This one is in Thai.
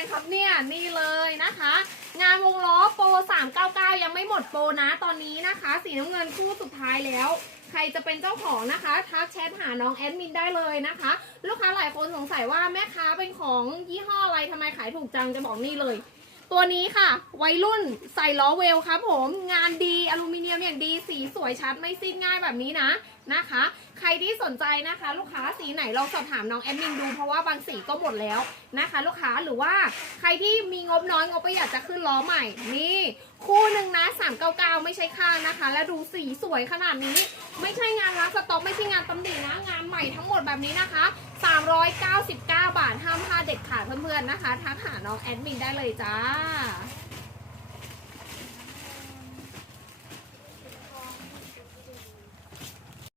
งครับเนี่ยนี่เลยนะคะ งานวงล้อโปร399 ยังไม่หมดโปรนะตอนนี้นะคะ สีน้ำเงินคู่สุดท้ายแล้ว ใครจะเป็นเจ้าของนะคะทักแชทหาน้องแอดมินได้เลยนะคะ ลูกค้าหลายคนสงสัยว่าแม่ค้าเป็นของยี่ห้ออะไรทำไมขายถูกจังจะบอกนี่เลย ตัวนี้ค่ะวัยรุ่นใส่ล้อเวลครับผมงานดีอลูมิเนียมอย่างดีสีสวยชัดไม่ซีดง่ายแบบนี้นะนะคะ ใครที่สนใจนะคะ ลูกค้าสีไหนลองสอบถามน้องแอดมินดูเพราะว่าบางสีก็หมดแล้วนะคะ ลูกค้าหรือว่าใครที่มีงบน้อยงบประหยัดจะขึ้นล้อใหม่นี่คู่หนึ่งนะ399 ไม่ใช่ข้านะคะ และดูสีสวยขนาดนี้ ไม่ใช่งานร้านสต็อกไม่ใช่งานตำหนินะ ม่ทั้งหมดแบบนี้นะคะ 399 บาทห้ามพลาดเด็ดขาดเพื่อนๆนะคะ ทักหาน้องแอดมินได้เลยจ้า